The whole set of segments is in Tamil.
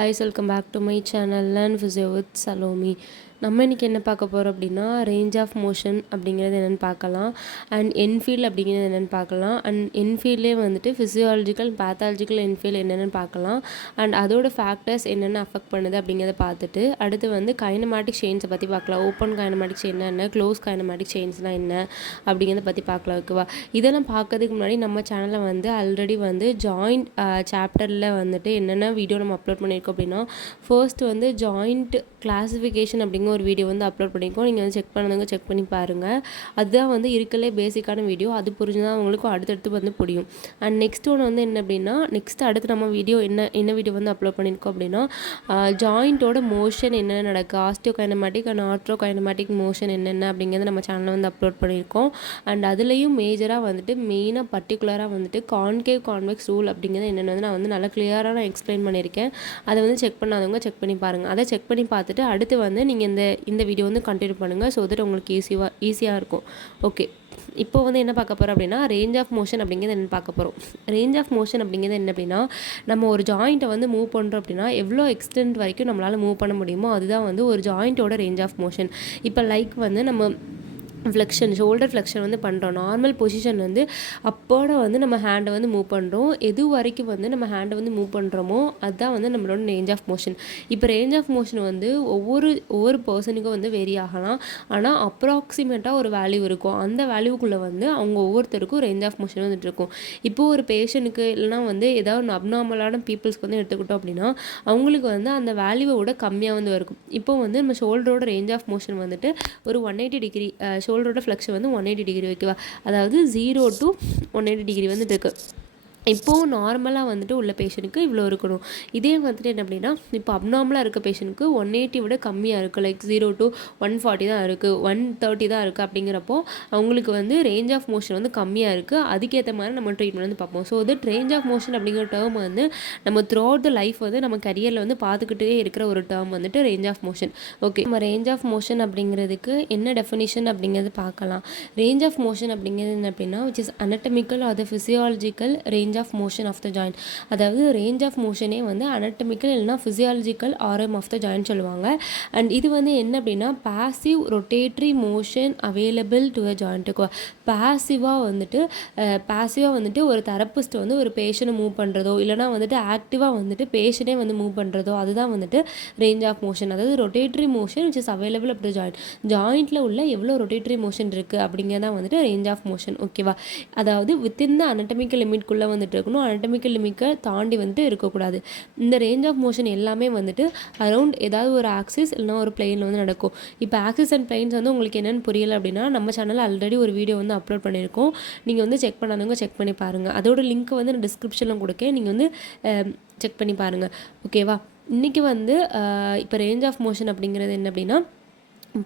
guys, welcome back to my channel Learn Physio with Salome. நம்ம இன்றைக்கி என்ன பார்க்க போகிறோம் அப்படின்னா ரேஞ்ச் ஆஃப் மோஷன் அப்படிங்கிறது என்னென்னு பார்க்கலாம். அண்ட் என்ஃபீல்டு அப்படிங்கிறது என்னென்னு பார்க்கலாம். அண்ட் என்ஃபீல்ட்லேயே வந்துட்டு ஃபிசியாலஜிக்கல் பேத்தாலஜிக்கல் என்ஃபீல்டு என்னென்னு பார்க்கலாம். அண்ட் அதோட ஃபேக்டர்ஸ் என்னென்ன அஃபெக்ட் பண்ணுது அப்படிங்கிறத பார்த்துட்டு அடுத்து வந்து கைனமேட்டிக் செயின்ஸை பற்றி பார்க்கலாம். ஓப்பன் கைனமேட்டிக் செயின் என்ன, க்ளோஸ் கைனமேட்டிக் செயின்ஸ்லாம் என்ன அப்படிங்கிறத பற்றி பார்க்கலாம். ஓகேவா? இதெல்லாம் பார்க்கறதுக்கு முன்னாடி நம்ம சேனலில் வந்து ஆல்ரெடி வந்து ஜாயிண்ட் சாப்டரில் வந்துட்டு என்னென்ன வீடியோ நம்ம அப்லோட் பண்ணியிருக்கோம் அப்படின்னா ஃபர்ஸ்ட் வந்து ஜாயிண்ட் கிளாஸிஃபிகேஷன் அப்படிங்கிற ஒரு வீடியோ வந்து அப்லோட் பண்ணியிருக்கோம். நீங்கள் வந்து செக் பண்ணுங்க, செக் பண்ணி பாருங்கள். அதுதான் வந்து இருக்கலே பேசிக்கான வீடியோ. அது புரிஞ்சுதான் உங்களுக்கு அடுத்தடுத்து வந்து புரியும். அண்ட் நெக்ஸ்ட் ஒன்று வந்து என்ன அப்படின்னா அடுத்து நம்ம வீடியோ என்ன வீடியோ வந்து அப்லோட் பண்ணியிருக்கோம் அப்படின்னா ஜாயிண்ட்டோட மோஷன் என்ன நடக்குது, ஆஸ்டியோகைனமேட்டிக் அண்ட் ஆர்த்ரோகைனமேட்டிக் மோஷன் என்னென்ன அப்படிங்கிறத நம்ம சேனலில் வந்து அப்லோட் பண்ணியிருக்கோம். அண்ட் அதுலேயும் மேஜராக வந்துட்டு மெயினாக பர்டிகுலராக வந்துட்டு கான்கேவ் கான்வெக்ஸ் ரூல் அப்படிங்கிறது என்னென்னு வந்து நான் வந்து நல்லா கிளியராக நான் எக்ஸ்பிளைன் பண்ணியிருக்கேன். அதை வந்து செக் பண்ணாதவங்க செக் பண்ணி பாருங்கள். அதை செக் பண்ணி பார்த்துட்டு அடுத்து வந்து நீங்கள் இந்த வீடியோ வந்து கண்டினியூ பண்ணுங்கள். ஸோ தட் உங்களுக்கு ஈஸியாக இருக்கும். ஓகே, இப்போ வந்து என்ன பார்க்க போகிறோம் அப்படின்னா ரேஞ்ச் ஆஃப் மோஷன் அப்படிங்கிறது என்ன பார்க்க போகிறோம். ரேஞ்ச் ஆஃப் மோஷன் அப்படிங்கிறது என்ன அப்படின்னா நம்ம ஒரு ஜாயிண்ட்டை வந்து மூவ் பண்ணுறோம் அப்படின்னா எவ்வளோ எக்ஸ்டென்ட் வரைக்கும் நம்மளால் மூவ் பண்ண முடியுமோ அதுதான் வந்து ஒரு ஜாயிண்ட்டோட ரேஞ்ச் ஆஃப் மோஷன். இப்போ லைக் வந்து நம்ம ஃப்ளெக்ஷன், ஷோல்டர் ஃப்ளெக்ஷன் வந்து பண்ணுறோம். நார்மல் பொசிஷன் வந்து அப்போட வந்து நம்ம ஹேண்டை வந்து மூவ் பண்ணுறோம். எது வரைக்கும் வந்து நம்ம ஹேண்டை வந்து மூவ் பண்ணுறோமோ அதுதான் வந்து நம்மளோட ரேஞ்ச் ஆஃப் மோஷன். இப்போ ரேஞ்ச் ஆஃப் மோஷன் வந்து ஒவ்வொரு பர்சனுக்கும் வந்து வேரி ஆகலாம். ஆனால் அப்ராக்சிமேட்டாக ஒரு வேல்யூ இருக்கும். அந்த வேல்யூக்குள்ளே வந்து அவங்க ஒவ்வொருத்தருக்கும் ரேஞ்ச் ஆஃப் மோஷன் வந்துட்டு இருக்கும். இப்போது ஒரு பேஷண்ட்டுக்கு இல்லைனா வந்து ஏதாவது ஒன்று அப்நார்மலான பீப்புள்ஸ்க்கு வந்து எடுத்துக்கிட்டோம் அப்படின்னா அவங்களுக்கு வந்து அந்த வேல்யூவோட கம்மியாக வந்து இருக்கும். இப்போ வந்து நம்ம ஷோல்டரோட ரேஞ்ச் ஆஃப் மோஷன் வந்துட்டு ஒரு 180 டிகிரி, ஷோல்டரோட ஃப்ளெக்ஷன் வந்து 180 டிகிரி ஓகேவா? அதாவது 0 to 180 டிகிரி வந்துட்டு இருக்குது. இப்போது நார்மலாக வந்துட்டு உள்ள பேஷண்ட்டுக்கு இவ்வளோ இருக்கணும். இதே வந்துட்டு என்ன அப்படின்னா இப்போ அப்நார்மலாக இருக்க பேஷண்ட்டுக்கு 180 விட கம்மியாக இருக்குது. லைக் 0 to 140 தான் இருக்குது, 130 தான் இருக்குது. அப்படிங்கிறப்போ அவங்களுக்கு வந்து ரேஞ்ச் ஆஃப் மோஷன் வந்து கம்மியாக இருக்குது. அதுக்கேற்ற மாதிரி நம்ம ட்ரீட்மெண்ட் வந்து பார்ப்போம். So that range of motion அப்படிங்கிற டேர்ம் வந்து நம்ம த்ரூ அவுட் த லைஃப் வந்து நம்ம கரியரில் வந்து பார்த்துக்கிட்டே இருக்கிற ஒரு டேர்ம் வந்துட்டு ரேஞ்ச் ஆஃப் மோஷன். ஓகே, நம்ம ரேஞ்ச் ஆஃப் மோஷன் அப்படிங்கிறதுக்கு என்ன டெஃபினிஷன் அப்படிங்கிறது பார்க்கலாம். ரேஞ்ச் ஆஃப் மோஷன் அப்படிங்கிறது என்ன அப்படின்னா which is anatomical or the physiological range of motion of the joint. அதாவது ரேஞ்ச் ஆஃப் மோஷனே வந்து anatomical இல்லைனா physiological ஆரம் ஆஃப் த ஜாயிண்ட் சொல்லுவாங்க. அண்ட் இது வந்து என்ன அப்படின்னா passive rotatory motion available to a ஜாயிண்ட்டுக்கு. பாசிவாக வந்துட்டு ஒரு தெரப்பிஸ்ட் வந்து ஒரு பேஷண்ட்டை மூவ் பண்ணுறதோ இல்லைனா வந்துட்டு ஆக்டிவாக வந்துட்டு பேஷண்ட்டே வந்து மூவ் பண்ணுறதோ அதுதான் வந்துட்டு ரேஞ்ச் ஆஃப் மோஷன். அதாவது rotatory motion which is available up to joint. ஜாயிண்ட்டில் உள்ள எவ்வளோ ரொட்டேட்ரி மோஷன் இருக்குது அப்படிங்கிறதான் வந்துட்டு ரேஞ்ச் ஆஃப் மோஷன். ஓகேவா? அதாவது வித்தின் த anatomical லிமிட்குள்ளே வந்துட்டு இருக்கணும், anatomical லிமிட்டை தாண்டி வந்துட்டு இருக்கக்கூடாது. இந்த ரேஞ்ச் ஆஃப் மோஷன் எல்லாமே வந்துட்டு அரௌண்ட் ஏதாவது ஒரு ஆக்சிஸ் இல்லைனா ஒரு பிளேனில் வந்து நடக்கும். இப்போ ஆக்சிஸ் அண்ட் பிளைன்ஸ் வந்து உங்களுக்கு என்னென்னு புரியலை அப்படின்னா நம்ம சேனலில் ஆல்ரெடி ஒரு வீடியோ வந்து அப்லோட் பண்ணியிருக்கோம். நீங்கள் வந்து செக் பண்ணாதவங்க செக் பண்ணி பாருங்கள். அதோட லிங்க் வந்து நான் டிஸ்கிரிப்ஷனில் கொடுக்கேன், நீங்கள் வந்து செக் பண்ணி பாருங்கள். ஓகேவா? இன்றைக்கி வந்து இப்போ ரேஞ்ச் ஆஃப் மோஷன் அப்படிங்கிறது என்ன அப்படின்னா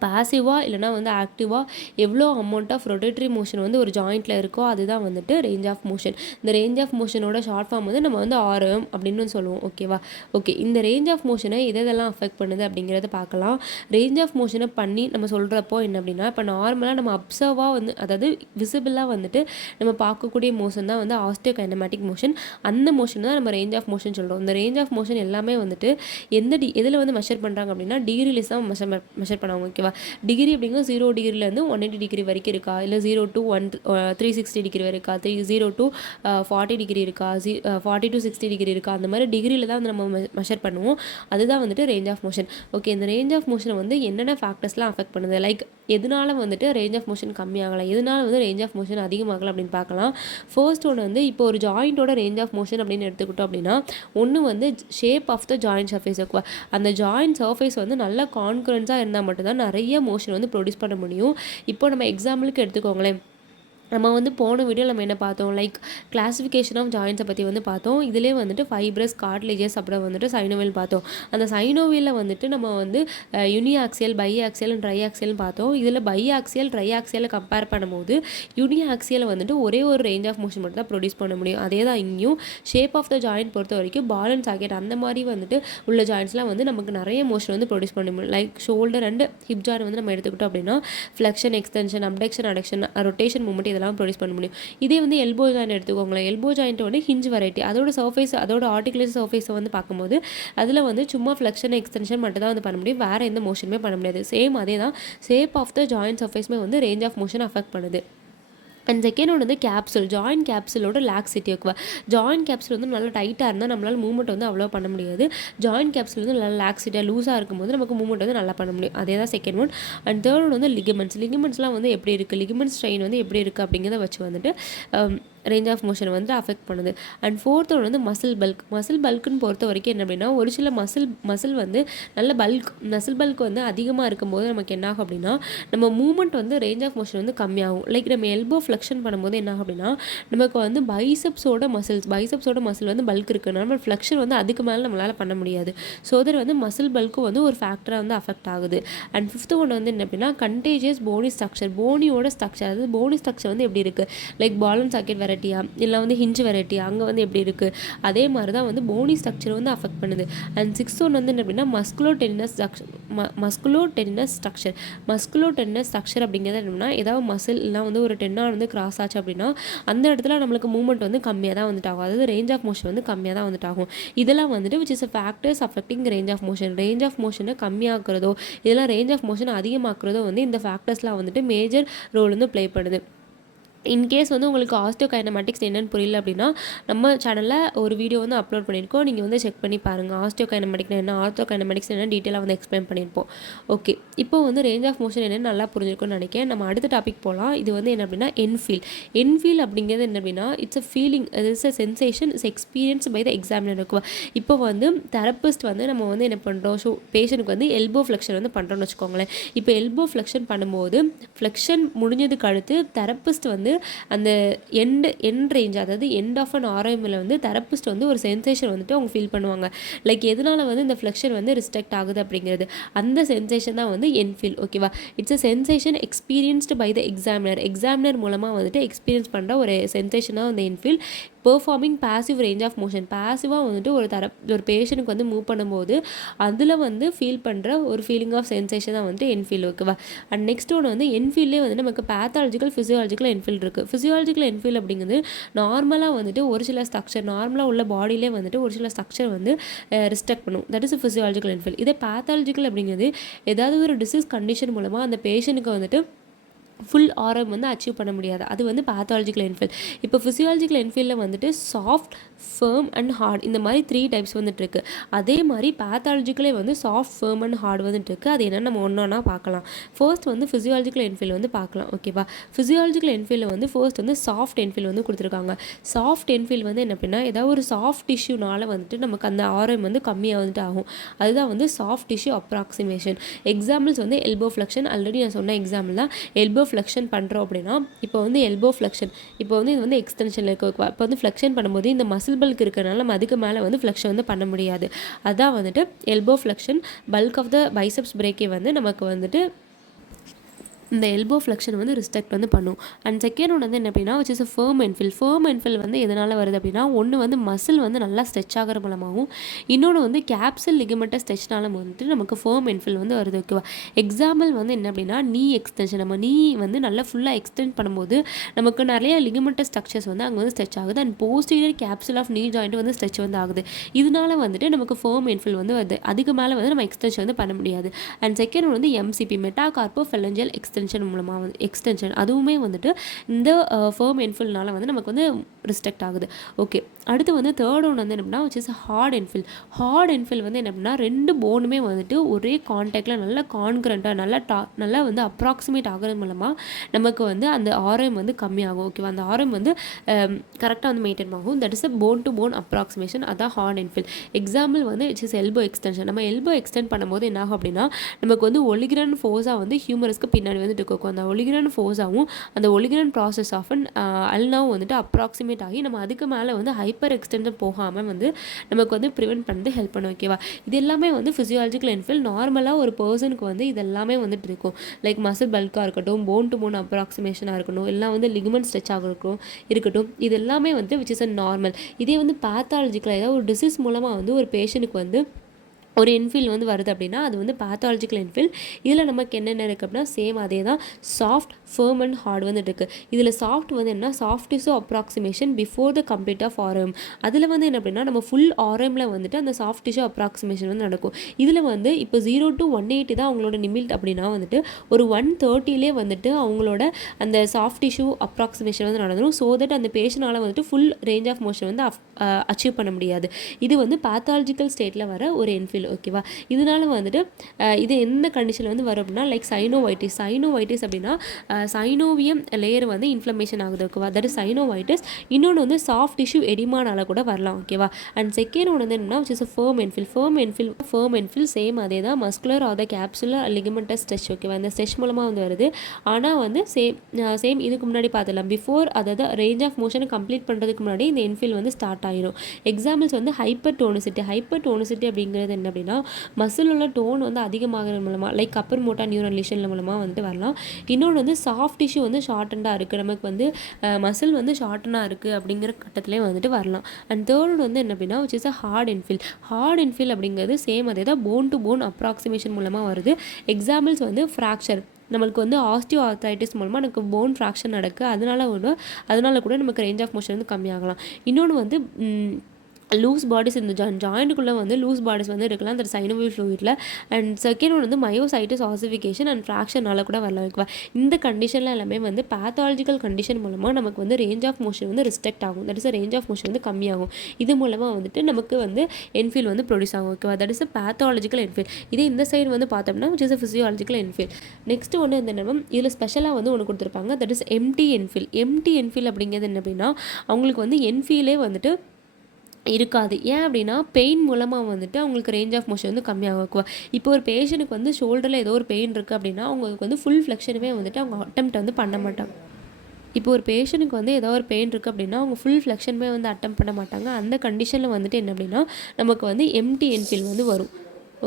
பாசிவாக இல்லைனா வந்து ஆக்டிவாக எவ்வளோ அமௌண்ட் ஆஃப் ரொட்டேட்ரி மோஷன் வந்து ஒரு ஜாயிண்ட்டில் இருக்கோ அதுதான் வந்துட்டு ரேஞ்ச் ஆஃப் மோஷன். இந்த ரேஞ்ச் ஆஃப் மோஷனோட ஷார்ட் ஃபார்ம் வந்து நம்ம வந்து ஆர்எம் அப்படின்னு சொல்லுவோம். ஓகேவா? ஓகே, இந்த ரேஞ்ச் ஆஃப் மோஷனை எதெல்லாம் அஃபெக்ட் பண்ணுது அப்படிங்கிறத பார்க்கலாம். ரேஞ்ச் ஆஃப் மோஷனை பண்ணி நம்ம சொல்கிறப்போ என்ன அப்படின்னா இப்போ நார்மலாக நம்ம அப்சர்வாக வந்து அதாவது விசிபிளாக வந்துட்டு நம்ம பார்க்கக்கூடிய மோஷன் தான் வந்து ஆஸ்டியோகைனமேட்டிக் மோஷன். அந்த மோஷன் தான் நம்ம ரேஞ்ச் ஆஃப் மோஷன் சொல்கிறோம். இந்த ரேஞ்ச் ஆஃப் மோஷன் எல்லாமே வந்துட்டு எதில் வந்து மெஷர் பண்ணுறாங்க அப்படின்னா டிகிரிலிஸ் தான் மெஷர் பண்ணுவாங்க. ஓகேவா? டிகிரி அப்படிங்கிறது 0 டிகிரிலேருந்து 180 டிகிரி வரைக்கும் இருக்கா, இல்லை 0 to 360 டிகிரி இருக்கா, 0 to 40 டிகிரி இருக்கா, 40 to 60 டிகிரி இருக்கா, அந்த மாதிரி டிகிரியில் தான் வந்து நம்ம மெஷர் பண்ணுவோம். அதுதான் வந்துட்டு ரேஞ்ச் ஆஃப் மோஷன். ஓகே, இந்த ரேஞ்ச் ஆஃப் மோஷனை வந்து என்னென்ன ஃபேக்டர்ஸ்லாம் அஃபெக்ட் பண்ணுது, லைக் எதனால வந்துட்டு ரேஞ்ச் ஆஃப் மோஷன் கம்மியாகலாம், எதனால வந்து ரேஞ்ச் ஆஃப் மோஷன் அதிகமாகலாம் அப்படின்னு பார்க்கலாம். ஃபர்ஸ்ட் ஒன்று வந்து இப்போ ஒரு ஜாயிண்ட்டோட ரேஞ்ச் ஆஃப் மோஷன் அப்படின்னு எடுத்துக்கிட்டோம் அப்படின்னா ஒன்று வந்து shape of the joint surface. ஓகேவா? அந்த ஜாயிண்ட் சர்ஃபேஸ் வந்து நல்ல கான்கரன்ஸாக இருந்தால் மட்டும்தான் நிறைய மோஷன் வந்து ப்ரொடியூஸ் பண்ண முடியும். இப்போ நம்ம எக்ஸாம்பிளுக்கு எடுத்துக்கோங்களேன். நம்ம வந்து போன வீடியோ நம்ம என்ன பார்த்தோம், லைக் கிளாஸிஃபிகேஷன் ஆஃப் ஜாயின்ஸை பற்றி வந்து பார்த்தோம். இதிலே வந்துட்டு ஃபைப்ரஸ், கார்ட்லேஜஸ், அப்புறம் வந்துட்டு சைனோவியல் பார்த்தோம். அந்த சைனோவியலில் வந்துட்டு நம்ம வந்து யூனிஆக்சியல், பைஆக்சியல், ட்ரைஆக்சியல்னு பார்த்தோம். இதில் பைஆக்சியல், ட்ரைஆக்சியலை கம்பேர் பண்ணும்போது யூனிஆக்சியலை வந்துட்டு ஒரே ஒரு ரேஞ்ச் ஆஃப் மோஷன் மட்டும் தான் ப்ரொடியூஸ் பண்ண முடியும். அதே தான் இங்கேயும் ஷேப் ஆஃப் த ஜாயிண்ட் பொறுத்த வரைக்கும் பால் அண்ட் சாக்கெட் அந்த மாதிரி வந்துட்டு உள்ள ஜாயின்ஸ்லாம் வந்து நமக்கு நிறைய மோஷன் வந்து ப்ரொடியூஸ் பண்ண முடியும். Like shoulder and hip joint வந்து நம்ம எடுத்துக்கிட்டோம் அப்படின்னா flexion, extension, abduction, adduction, rotation movement இதெல்லாம் ப்ரொடியூஸ் பண்ண முடியும். இதே வந்து எல்போ ஜாயிண்ட் எடுத்துக்கோங்களேன். எல்போ ஜாயிண்ட் வந்து ஹிஞ்ச் வெரைட்டி, அதோட சர்ஃபேஸ், அதோட ஆர்டிகுலர் சர்ஃபேஸை வந்து பார்க்கும்போது அதில் வந்து சும்மா ஃப்ளெக்ஷன் எக்ஸ்டென்ஷன் மட்டும் தான் வந்து பண்ண முடியும், வேறு எந்த மோஷனுமே பண்ண முடியாது. சேம் அதே தான், ஷேப் ஆஃப் த ஜாயிண்ட் சர்ஃபேஸுமே வந்து ரேஞ்ச் ஆஃப் மோஷன் அஃபெக்ட் பண்ணுது. அண்ட் செகண்ட் ஒன்று வந்து கேப்சூல், ஜாயிண்ட் கேப்சூலோட லாக்ஸிட்டி. ஓகேவா, ஜாயிண்ட் கேப்சூல் வந்து நல்லா டைட்டாக இருந்தால் நம்மளால் மூவ்மெண்ட் வந்து அவ்வளோ பண்ண முடியாது. ஜாயிண்ட் கேப்சூல் வந்து நல்லா லாக்ஸிட்டியாக லூஸாக இருக்கும்போது நமக்கு மூவ்மெண்ட் வந்து நல்லா பண்ண முடியும். அதே தான் second one. And third one வந்து லிகமெண்ட்ஸ். லிகமெண்ட்ஸ்லாம் வந்து எப்படி இருக்குது, லிகமெண்ட் ஸ்ட்ரெயின் வந்து எப்படி இருக்குது அப்படிங்கிறத வச்சு வந்துட்டு ரேஞ்ச் ஆஃப் மோஷனை வந்து அஃபெக்ட் பண்ணுது. அண்ட் ஃபோர்த் ஒன்று வந்து மசில் பல்க். மசில் பல்க்குன்னு பொறுத்த வரைக்கும் என்ன அப்படின்னா, ஒரு சில மசில் வந்து நல்ல மசில் பல்க் வந்து அதிகமாக இருக்கும்போது நமக்கு என்ன ஆகும் அப்படின்னா, நம்ம மூவ்மெண்ட் வந்து ரேஞ்ச் ஆஃப் மோஷன் வந்து கம்மியாகும். லைக் நம்ம எல்போ ஃப்ளெக்ஷன் பண்ணும்போது என்ன ஆகும் அப்படின்னா, நமக்கு வந்து பைசப்ஸோட மசில் வந்து பல்க் இருக்குன்னா நம்ம ஃப்ளெக்ஷன் வந்து அதுக்கு மேலே நம்மளால் பண்ண முடியாது. ஸோ அதில் வந்து மசில் பல்க்கும் வந்து ஒரு ஃபேக்டராக வந்து அஃபெக்ட் ஆகுது. அண்ட் ஃபிஃப்த் ஒன்று வந்து என்ன அப்படின்னா, கண்டேஜியஸ் போனி ஸ்ட்ரக்சர். போனியோட ஸ்ட்ரக்சர், அதாவது போனி ஸ்ட்ரக்சர் வந்து எப்படி இருக்குது, லைக் பால் அண்ட் சாக்கெட் வெரைட்டியா இல்லை வந்து ஹிஞ்ச் வெரைட்டியா, அங்கே வந்து எப்படி இருக்குது, அதே மாதிரி தான் வந்து போனி ஸ்ட்ரக்சர் வந்து அஃபெக்ட் பண்ணுது. அண்ட் சிக்ஸ்த் ஒன் வந்து என்ன அப்படின்னா, மஸ்குலோ டெண்டினஸ் ஸ்ட்ரக்சர் அப்படிங்கிறது என்னன்னா, ஏதாவது மசில் இல்லை வந்து ஒரு டென்னா வந்து கிராஸ் ஆச்சு அப்படின்னா அந்த இடத்துல நம்மளுக்கு மூவ்மெண்ட் வந்து கம்மியாக தான் வந்துட்டு ஆகும், அதாவது ரேஞ்ச் ஆஃப் மோஷன் வந்து கம்மியாக தான் வந்துட்டு ஆகும். இதெல்லாம் வந்துட்டு which is factors affecting range of motion. Range of மோஷனை கம்மியாக்குறதோ இதெல்லாம் ரேஞ்ச் ஆஃப் மோஷன் அதிகமாக்குறதோ வந்து இந்த ஃபேக்டர்ஸ்லாம் வந்துட்டு மேஜர் ரோல் வந்து ப்ளே பண்ணுது. இன்கேஸ் வந்து உங்களுக்கு ஆஸ்டியோகைனமேட்டிக்ஸ் என்னென்னு புரியல அப்படின்னா நம்ம சேனலில் ஒரு வீடியோ வந்து அப்லோட் பண்ணியிருக்கோம், நீங்கள் வந்து செக் பண்ணி பாருங்கள். ஆஸ்டியோகைனமேட்டிக்ஸ் என்ன, ஆர்த்ரோகைனமேட்டிக்ஸ் என்ன டீட்டெயிலாக வந்து எக்ஸ்பிளைன் பண்ணியிருப்போம். ஓகே, இப்போ வந்து ரேஞ்ச் ஆஃப் மோஷன் என்னென்னு நல்லா புரிஞ்சிருக்கும்னு நினைக்கிறேன். நம்ம அடுத்த டாபிக் போகலாம். இது வந்து என்ன அப்படின்னா என்ஃபீல் அப்படிங்கிறது என்ன அப்படின்னா, it's a feeling, it's a sensation, it's experience by the examiner. இருக்குவா, இப்போ வந்து தெரபிஸ்ட் வந்து நம்ம வந்து என்ன பண்ணுறோம், ஸோ பேஷண்ட்டுக்கு வந்து எல்போ ஃப்ளெக்ஷன் வந்து பண்ணுறோம்னு வச்சுக்கோங்களேன். இப்போ எல்போ ஃப்ளெக்ஷன் பண்ணும்போது ஃப்ளெக்ஷன் முடிஞ்சதுக்கு அடுத்து தெரபிஸ்ட் வந்து அந்த எண்ட் ரேஞ்ச், அதாவது எண்ட் ஆஃப் அன் ஆர்எம்ல வந்து தெரபிஸ்ட் வந்து ஒரு சென்சேஷன் வந்துட்டு அவங்க ஃபீல் பண்ணுவாங்க. லைக் எதனால வந்து இந்த ஃப்ளெக்ஷன் வந்து ரிஸ்ட்ரிக்ட் ஆகுது அப்படிங்கிறது, அந்த சென்சேஷன் தான் வந்து என்ஃபீல். ஓகேவா, it's a sensation experienced by the examiner மூலமாக வந்துட்டு எக்ஸ்பீரியன்ஸ் பண்ணுற ஒரு சென்சேஷன் தான் வந்து end feel. Performing passive range of motion, பாசிவாக வந்துட்டு ஒரு பேஷண்ட்டுக்கு வந்து மூவ் பண்ணும்போது அதில் வந்து ஃபீல் பண்ணுற ஒரு ஃபீலிங் ஆஃப் சென்சேஷன் தான் வந்துட்டு என்ஃபீல். ஓகேவா, அண்ட் நெக்ஸ்ட் ஒன்று வந்து என்ஃபீல்லே வந்து நமக்கு பேத்தாலஜிக்கல், ஃபிசியாலஜிக்கல் என்ஃபீல் இருக்குது. ஃபிசியாலஜிக்கல் என்ஃபீல் அப்படிங்கிறது நார்மலாக வந்துட்டு ஒரு சில ஸ்ட்ரக்சர், நார்மலாக உள்ள பாடியிலே வந்துட்டு ஒரு சில ஸ்ட்ரக்சர் வந்து ரெஸ்ட்ரிக்ட் பண்ணும். That is physiological end feel. இதே பேத்தாலஜிக்கல் அப்படிங்கிறது ஏதாவது ஒரு டிசீஸ் கண்டிஷன் மூலமாக அந்த பேஷண்ட்டுக்கு வந்துட்டு ஃபுல் ஆர்எம் வந்து அச்சீவ் பண்ண முடியாது, அது வந்து பேத்தாலஜிக்கல் என்ஃபீல். இப்போ ஃபிசியாலஜிக்கல் என்ஃபீல்டில் வந்துட்டு சாஃப்ட், ஃபேர்ம் அண்ட் ஹார்ட், இந்த மாதிரி 3 டைப்ஸ் வந்துட்டு இருக்குது. அதே மாதிரி பேத்தாலஜிக்கலே வந்து சாஃப்ட், ஃபேர்ம் அண்ட் ஹார்ட் வந்துட்டு இருக்குது. அது என்னென்னு நம்ம ஒன்றா பார்க்கலாம். ஃபர்ஸ்ட் வந்து ஃபிசியாலஜிக்கல் என்ஃபீல் வந்து பார்க்கலாம். ஓகேவா, ஃபிசியாலஜிக்கல் என்ஃபீல்டில் வந்து ஃபர்ஸ்ட் வந்து சாஃப்ட் என்ஃபீல் வந்து கொடுத்துருக்காங்க. சாஃப்ட் என்ஃபீல் வந்து என்ன அப்படின்னா, ஏதாவது ஒரு சாஃப்ட் டிஷ்யூனால வந்துட்டு நமக்கு அந்த ஆர்எம் வந்து கம்மியாக வந்துட்டு ஆகும், அதுதான் வந்து சாஃப்ட் டிஷ்யூ அப்ராக்சிமேஷன். எக்ஸாம்பிள்ஸ் வந்து எல்போ ஃப்ளெக்ஷன், ஆல்ரெடி நான் சொன்ன எக்ஸாம்பிள் தான். எல்போ ஃப்ளெக்ஷன் பண்ணுறோம் அப்படின்னா, இப்போ வந்து எல்போ ஃப்ளெக்ஷன், இப்போ வந்து இது வந்து எக்ஸ்டென்ஷனில் இருக்க, இப்போ வந்து ஃப்ளெக்ஷன் பண்ணும்போது இந்த மசில் பல்க் இருக்கிறனால நம்ம அதுக்கு மேலே வந்து ஃப்ளெக்ஷன் வந்து பண்ண முடியாது. அதான் வந்துட்டு elbow flexion. Bulk of the biceps பிரேக்கே வந்து நமக்கு வந்துட்டு இந்த எல்போ ஃப்ளெக்ஷன் வந்து ரிஸ்ட்ரிக்ட் வந்து பண்ணும். அண்ட் செகண்ட் ஒன்று வந்து என்ன அப்படின்னா, விச் இஸ் ஃபேர்ம் என்ஃபீல். ஃபேர்ம் என்ஃபீல் வந்து எதனால் வருது அப்படின்னா, ஒன்று வந்து மசில் வந்து நல்லா ஸ்ட்ரெச் ஆகிற மூலமாகவும், இன்னொன்று வந்து கேப்சல் லிகமெண்ட்டை ஸ்ட்ரெச்னால வந்துட்டு நமக்கு ஃபேர்ம் என்ஃபீல் வந்து வருது. ஓகேவா, எக்ஸாம்பிள் வந்து என்ன அப்படின்னா, நீ எக்ஸ்டென்ஷன். நம்ம நீ வந்து நல்லா ஃபுல்லாக எக்ஸ்டெண்ட் பண்ணும்போது நமக்கு நிறைய லிகமெண்ட்டல் ஸ்ட்ரக்சர்ஸ் வந்து அங்கே வந்து ஸ்ட்ரெச் ஆகுது. அண்ட் போஸ்டீரியர் கேப்சல் ஆஃப் நீ ஜாயிண்ட் வந்து ஸ்ட்ரெச் வந்து ஆகுது. இதனால வந்துட்டு நமக்கு ஃபேர்ம் என்ஃபீல் வந்து வருது. அதுக்கு மேலே வந்து நம்ம எக்ஸ்டென்ஷன் வந்து பண்ண முடியாது. அண்ட் செகண்ட் ஒன்று வந்து எம்சிபி, மெட்டாகார்போ ஃபெலஞ்சியல் எக்ஸ்டென்ஷன் மூலமாக வந்து எக்ஸ்டென்ஷன், அதுவுமே வந்துட்டு இந்த ஃபேர்ம் என்ஃபீல்னால வந்து நமக்கு வந்து ரிஸ்ட்ரிக்ட் ஆகுது. ஓகே, அடுத்து வந்து தேர்ட் ஒன்று வந்து என்ன அப்படின்னா, விச் இஸ் ஹார்ட் என்ஃபீல். ஹார்ட் என்ஃபீல் வந்து என்ன அப்படின்னா, 2 போனுமே வந்துட்டு ஒரே கான்டாக்டில் நல்லா கான்கிரண்ட்டாக நல்லா வந்து அப்ராக்சிமேட் ஆகிறது மூலமாக நமக்கு வந்து அந்த ஆர்எம் வந்து கம்மியாகும். ஓகேவா, அந்த ஆர்எம் வந்து கரெக்டாக வந்து மெயின்டைன் ஆகும். That is a phone to phone approximation, அதான் ஹார்ட் என்ஃபீல். எக்ஸாம்பிள் வந்து இட்ஸ் இஸ் எல்போ எக்ஸ்டென்ஷன். நம்ம எல்போ எக்ஸ்டென்ட் பண்ணும்போது என்ன ஆகும் அப்படின்னா, நமக்கு வந்து ஒலிகிரன் ஃபோர்ஸாக வந்து ஹியூமரஸ்க்கு பின்னாடி வந்துட்டு இருக்கும். அந்த ஒலிகிரன் ஃபோர்ஸாகவும் அந்த ஒலிகிரன் ப்ராசஸ் ஆஃப் அல்னாவும் வந்துட்டு அப்ராக்சிமேட் ஆகி நம்ம அதுக்கு மேலே வந்து ஹைப்பர் எக்ஸ்டென்ஷன் போகாமல் வந்து நமக்கு வந்து ப்ரிவென்ட் பண்ணது ஹெல்ப் பண்ணும். ஓகேவா, இது எல்லாமே வந்து ஃபிசியாலஜிக்கல் என்ஃபீல். நார்மலாக ஒரு பர்சனுக்கு வந்து இது எல்லாமே வந்துட்டு இருக்கும். லைக் மசில் பல்காக இருக்கட்டும், போன் டு போன் அப்ராக்சிமேஷனாக இருக்கட்டும், எல்லாம் வந்து லிகமெண்ட் ஸ்ட்ரெச் இருக்கட்டும், இது எல்லாமே வந்து விச் இஸ் அ நார்மல். இதே வந்து பேத்தாலஜிக்கலாக ஏதாவது ஒரு டிசீஸ் மூலமாக வந்து ஒரு பேஷண்ட்டுக்கு வந்து ஒரு என்ஃபீல் வந்து வருது அப்படின்னா அது வந்து pathological என்ஃபீல். இதில் நமக்கு என்னென்ன இருக்குது அப்படின்னா சேம் அதே தான், சாஃப்ட், ஃபர்ம் அண்ட் ஹார்ட் வந்து இருக்குது. இதில் சாஃப்ட் வந்து என்ன, soft tissue approximation before the complete of RM. அதில் வந்து என்ன அப்படின்னா நம்ம ஃபுல் ஆர்எம்ல வந்துட்டு அந்த சாஃப்ட் டிஷ்யூ அப்ராக்சிமேஷன் வந்து நடக்கும். இதில் வந்து இப்போ 0 to 180 தான் அவங்களோட நிமிட் அப்படின்னா வந்துட்டு ஒரு 130லே வந்துட்டு அவங்களோட அந்த சாஃப்ட் டிஷ்யூ அப்ராக்சிமேஷன் வந்து நடந்துடும். ஸோ தட் அந்த பேஷனால் வந்துட்டு ஃபுல் ரேஞ்ச் ஆஃப் மோஷன் வந்து அச்சீவ் பண்ண முடியாது. இது வந்து pathological ஸ்டேட்டில் வர ஒரு என்ஃபீல். ஓகேவா, இதனால வந்துட்டு இது எந்த கண்டிஷனில் வந்து வரும் அப்படின்னா லைக் சைனோவைட்டிஸ். சைனோவைட்டிஸ் அப்படின்னா சைனோவியம் லேயர் வந்து இன்ஃப்ளமேஷன் ஆகுது. ஓகேவா, தட் இஸ் சைனோவைட்டிஸ். இன்னொன்று வந்து சாஃப்ட் டிஷ்யூ எடிமானால கூட வரலாம். ஓகேவா, அண்ட் செகண்ட் ஒன்று வந்து என்னன்னா which is firm end feel. Firm end feel same அதே தான், muscular or the capsular ligamentous stretch. ஓகேவா, இந்த ஸ்ட்ரெச் மூலமாக வந்து வருது. ஆனால் வந்து சேம் இதுக்கு முன்னாடி பார்த்துலாம் பிஃபோர், அதாவது ரேஞ்ச் ஆஃப் மோஷனை கம்ப்ளீட் பண்ணுறதுக்கு முன்னாடி இந்த என்ஃபீல் வந்து ஸ்டார்ட் ஆயிடும். எக்ஸாம்பிள்ஸ் வந்து ஹைப்பர் டோனிசிட்டி அப்படிங்கிறது என்ன அப்படின்னா மசிலோட டோன் வந்து அதிகமாகிறது மூலமாக லைக் அப்பர் மோட்டா நியூரல் லீஷன் மூலமாக வந்துட்டு வரலாம். இன்னொன்று வந்து சாஃப்ட் டிஷ்யூ வந்து ஷார்ட்டண்டாக இருக்குது, நமக்கு வந்து மசில் வந்து ஷார்ட்டனாக இருக்குது அப்படிங்கிற கட்டத்திலே வந்துட்டு வரலாம். அண்ட் தேர்ட் வந்து என்ன அப்படின்னா விச் இஸ் அ ஹார்ட் என்ஃபீல் அப்படிங்கிறது சேம் அதே தான், போன் டு போன் அப்ராக்சிமேஷன் மூலமாக வருது. எக்ஸாம்பிள்ஸ் வந்து ஃப்ராக்சர், நம்மளுக்கு வந்து ஆஸ்டியோ ஆர்த்ரைட்டிஸ் மூலமாக நமக்கு போன் ஃப்ராக்சர் நடக்குது, அதனால கூட நமக்கு ரேஞ்ச் ஆஃப் மோஷன் வந்து கம்மியாகலாம். இன்னொன்று வந்து லூஸ் பாடிஸ், இந்த ஜாயிண்ட்டுக்குள்ளே வந்து லூஸ் பாடிஸ் வந்து இருக்கலாம் அந்த சைனோவியல் ஃப்ளூயிடில். அண்ட் செகண்ட் ஒன்று வந்து மயோசைட்டிஸ் ஆசிஃபிகேஷன் அண்ட் ஃப்ராக்ஷனால கூட வரலாம். ஓகேவா, இந்த கண்டிஷனில் எல்லாமே வந்து pathological கண்டிஷன் மூலமாக நமக்கு வந்து ரேஞ்ச் ஆஃப் மோஷன் வந்து ரெஸ்ட்ரிக்ட் ஆகும். That is range of motion வந்து கம்மியாகும். இது மூலமாக வந்துட்டு நமக்கு வந்து என்ஃபீல் வந்து ப்ரொடியூஸ் ஆகும். ஓகேவா, தட் இஸ் pathological என்ஃபீல். இதே இந்த சைடு வந்து பார்த்தோம்னா விச் இஸ் physiological என்ஃபீல். நெக்ஸ்ட் ஒன்று வந்து என்ன, இதில் ஸ்பெஷலாக வந்து ஒன்று கொடுத்துருப்பாங்க, தட் இஸ் எம்டி என்ஃபீல் அப்படிங்கிறது என்ன அப்படின்னா அவங்களுக்கு வந்து என்ஃபீலே வந்துட்டு இருக்காது. ஏன் அப்படின்னா பெயின் மூலமாக வந்துட்டு அவங்களுக்கு ரேஞ்ச் ஆஃப் மோஷன் வந்து கம்மியாகும். இப்போ ஒரு பேஷண்ட்டுக்கு வந்து ஷோல்டரில் ஏதோ ஒரு பெயின் இருக்குது அப்படின்னா அவங்களுக்கு வந்து ஃபுல் ஃப்ளெக்ஷனுமே வந்துட்டு அவங்க அட்டெம்ப்ட் வந்து பண்ண மாட்டாங்க. இப்போ ஒரு பேஷண்ட்டுக்கு வந்து ஏதோ ஒரு பெயின் இருக்குது அப்படின்னா அவங்க ஃபுல் ஃப்ளெக்ஷனுமே வந்து அட்டெம்ப்ட் பண்ண மாட்டாங்க. அந்த கண்டிஷனில் வந்துட்டு என்ன அப்படின்னா நமக்கு வந்து எம்டி என்ஃபீல் வந்து வரும்.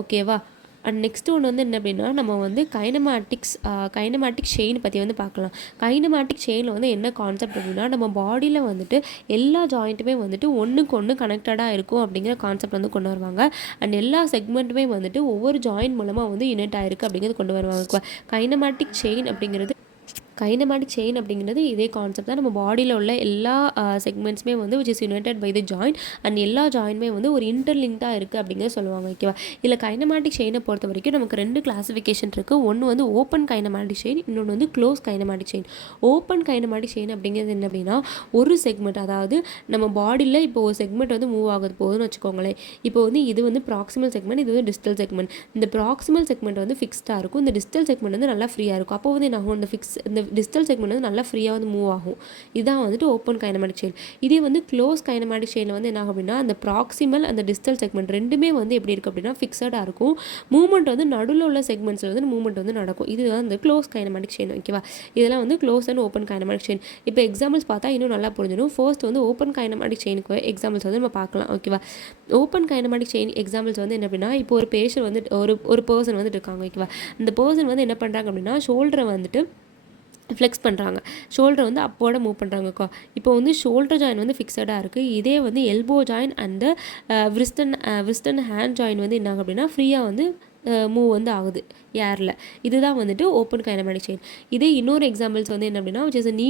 ஓகேவா, அண்ட் நெக்ஸ்ட் ஒன்று வந்து என்ன அப்படின்னா நம்ம வந்து கைனமேட்டிக் செயின் பற்றி வந்து பார்க்கலாம். கைனமேட்டிக் செயினில் வந்து என்ன கான்செப்ட் அப்படின்னா நம்ம பாடியில் வந்துட்டு எல்லா ஜாயிண்ட்டுமே வந்துட்டு ஒன்றுக்கு ஒன்று கனெக்டடாக இருக்கும் அப்படிங்கிற கான்செப்ட் வந்து கொண்டு வருவாங்க. அண்ட் எல்லா செக்மெண்ட்டுமே வந்துட்டு ஒவ்வொரு ஜாயிண்ட் மூலமாக வந்து யுனைட் ஆகிருக்கு அப்படிங்கிறது கொண்டு வருவாங்க. கைனமேட்டிக் செயின் அப்படிங்கிறது இதே கான்செப்ட் தான். நம்ம பாடியில் உள்ள எல்லா செக்மெண்ட்ஸுமே வந்து which is united by the joint and எல்லா ஜாயின்ட்மே வந்து ஒரு இன்டர்லிங்காக இருக்குது அப்படிங்கிறத சொல்லுவாங்க. ஓகேவா, இதில் கைனமேட்டிக் செயினை பொறுத்த வரைக்கும் நமக்கு 2 கிளாஸிஃபிகேஷன் இருக்குது. ஒன்று வந்து ஓப்பன் கைனமேட்டிக் செயின், இன்னொன்று வந்து close kinematic chain. Open kinematic chain அப்படிங்கிறது என்ன அப்படின்னா ஒரு செக்மெண்ட், அதாவது நம்ம பாடியில் இப்போ ஒரு செக்மெண்ட் வந்து மூவ் ஆகுது போகுதுன்னு வச்சுக்கோங்களேன். இப்போ வந்து இது வந்து ப்ராக்சிமல் செக்மெண்ட், இது வந்து டிஸ்டல் செக்மெண்ட். இந்த ப்ராக்சிமல் செக்மெண்ட் வந்து ஃபிக்ஸ்டாக இருக்கும், இந்த டிஸ்டல் செக்மெண்ட் வந்து நல்லா ஃப்ரீயாக இருக்கும். அப்போ வந்து என்ன ஆகும், இந்த டிஸ்டல் செக்மெண்ட் வந்து நல்லா ஃப்ரீயாக வந்து மூவ் ஆகும். இதுதான் வந்துட்டு ஓப்பன் கைனமேட்டிக் செயின். இதே வந்து க்ளோஸ் கைனமேட்டிக் செயினில் வந்து என்ன ஆகும் அப்படின்னா அந்த ப்ராக்சிமல் அந்த டிஸ்டல் செக்மெண்ட் ரெண்டுமே வந்து எப்படி இருக்குது அப்படின்னா ஃபிக்ஸடாக இருக்கும். மூவ்மெண்ட் வந்து நடுவில் உள்ள செக்மெண்ட்ஸில் வந்து மூவ்மெண்ட் வந்து நடக்கும். இதுதான் வந்து க்ளோஸ் கைனமேட்டிக் செயின். ஓகேவா, இதெல்லாம் வந்து close and open kinematic chain. இப்போ எக்ஸாம்பிள்ஸ் பார்த்தா இன்னும் நல்லா புரிஞ்சிடும். ஃபர்ஸ்ட் வந்து ஓப்பன் கைனமேட்டிக் செயினுக்கு எக்ஸாம்பிள்ஸ் வந்து நம்ம பார்க்கலாம். ஓகேவா, ஓப்பன் கைனமேட்டிக் செயின் எக்ஸாம்பிள்ஸ் வந்து என்ன அப்படின்னா இப்போ ஒரு பேஷண்ட் வந்து ஒரு பர்சன் வந்துட்டு இருக்காங்க. ஓகேவா, இந்த பர்சன் வந்து என்ன பண்ணுறாங்க அப்படின்னா ஷோல்டரை வந்துட்டு ஃப்ளெக்ஸ் பண்ணுறாங்க, ஷோல்டரை வந்து அப்போட மூவ் பண்ணுறாங்கக்கா. இப்போ வந்து ஷோல்டர் ஜாயின் வந்து ஃபிக்ஸடாக இருக்குது. இதே வந்து elbow joint and wrist and hand joint வந்து என்ன ஆகும் அப்படின்னா ஃப்ரீயாக வந்து மூவ் வந்து ஆகுது ஏரில். இதுதான் வந்துட்டு ஓப்பன் கைனமேட்டிக் செயின். இதே இன்னொரு எக்ஸாம்பிள்ஸ் வந்து என்ன அப்படின்னா விச் இஸ் நீ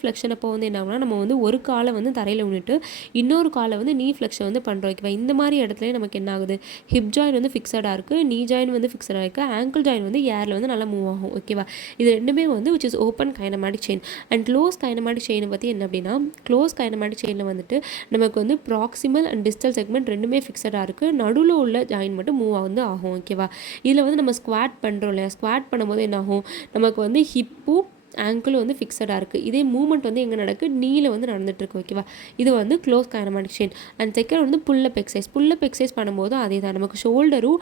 ஃப்ளெக்ஷன் அப்போ வந்து என்ன ஆகுனா நம்ம வந்து ஒரு காலை வந்து தரையில் விட்டுட்டு இன்னொரு காலை வந்து நீ ஃப்ளெக்ஷன் வந்து பண்ணுறோம். ஓகேவா, இந்த மாதிரி இடத்துல நமக்கு என்ன ஆகுது, ஹிப் ஜாயின் வந்து ஃபிக்ஸடாக இருக்குது, நீ ஜாயின் வந்து ஃபிக்ஸடாக இருக்குது, ஆங்கிள் ஜாயின் வந்து ஏரில் வந்து நல்லா மூவ் ஆகும். ஓகேவா, இது ரெண்டுமே வந்து which is open kinematic chain. And close kinematic செயினை பற்றி என்ன அப்படின்னா க்ளோஸ் கைனமேட்டிக் செயினில் வந்துட்டு நமக்கு வந்து ப்ராக்சிமல் அண்ட் டிஸ்டல் செக்மெண்ட் ரெண்டுமே ஃபிக்ஸடாக இருக்குது, நடுவில் உள்ள ஜாயின் மட்டும் மூவ் வந்து ஆகும். ஓகேவா, இதில் வந்து நம்ம ஸ்குவாட் பண்ணுறோம் இல்லையா, ஸ்குவாட் பண்ணும்போது என்ன ஆகும், நமக்கு வந்து ஹிப்பும் ஆங்கிளும் வந்து ஃபிக்ஸடாக இருக்குது. இதே மூவ்மெண்ட் வந்து எங்கே நடக்குது, நீல வந்து நடந்துட்டுருக்கு. ஓகேவா, இது வந்து close kinematic chain. And second வந்து புல்லப் எக்ஸசைஸ் பண்ணும்போது அதே தான், நமக்கு ஷோல்டரும்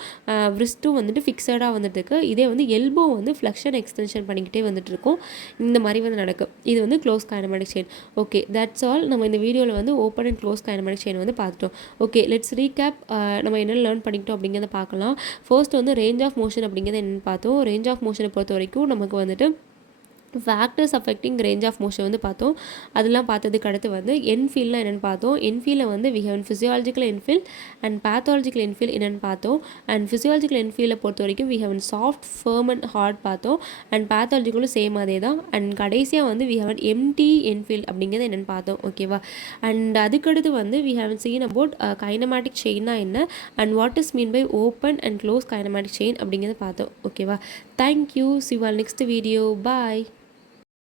விரிஸ்ட்டும் வந்துட்டு ஃபிக்ஸடாக வந்துட்டுருக்கு. இதே வந்து எல்போ வந்து ஃப்ளெக்ஷன் எக்ஸ்டென்ஷன் பண்ணிக்கிட்டே வந்துட்டுருக்கும். இந்த மாதிரி வந்து நடக்கும். இது வந்து close kinematic chain. Okay, that's all. நம்ம இந்த வீடியோவில் வந்து open and close kinematic chain வந்து பார்த்துட்டோம். Okay, let's recap. நம்ம என்ன லேர்ன் பண்ணிக்கிட்டோம் அப்படிங்கிறத பார்க்கலாம். ஃபர்ஸ்ட் வந்து ரேஞ்ச் ஆஃப் மோஷன் அப்படிங்கிறது என்னென்னு பார்த்தோம். ரேஞ்ச் ஆஃப் மோஷனை பொறுத்த வரைக்கும் நமக்கு வந்துட்டு factors affecting range of motion வந்து பார்த்தோம். அதெல்லாம் பார்த்ததுக்கு அடுத்து வந்து என்ஃபீல்ட்னா என்னென்னு பார்த்தோம். என்ஃபீல்டில் வந்து we have physiological end feel and pathological end feel என்னென்னு பார்த்தோம். அண்ட் ஃபிசியாலஜிக்கல் என்ஃபீல்டை பொறுத்த வரைக்கும் we have soft firm and hard பார்த்தோம். அண்ட் பேத்தாலஜிக்கலும் சேம் அதே தான். அண்ட் கடைசியாக வந்து வி ஹேவ் எம்டி என்ஃபீல்ட் அப்படிங்கிறது என்னென்னு பார்த்தோம். ஓகேவா. அண்ட் அதுக்கடுத்து வந்து we have seen about kinematic செயின்னா என்ன and what is mean by open and close kinematic chain அப்படிங்கிறத பார்த்தோம். ஓகேவா. Thank you. See you all next video. Bye.